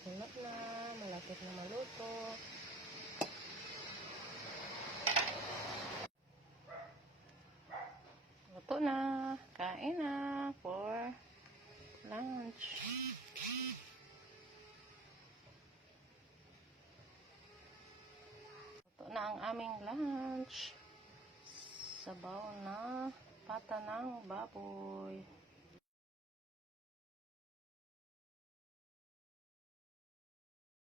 Kulo na, malapit na maluto. Luto na, kain na for lunch. Luto na ang aming lunch. Sabaw na pata ng baboy.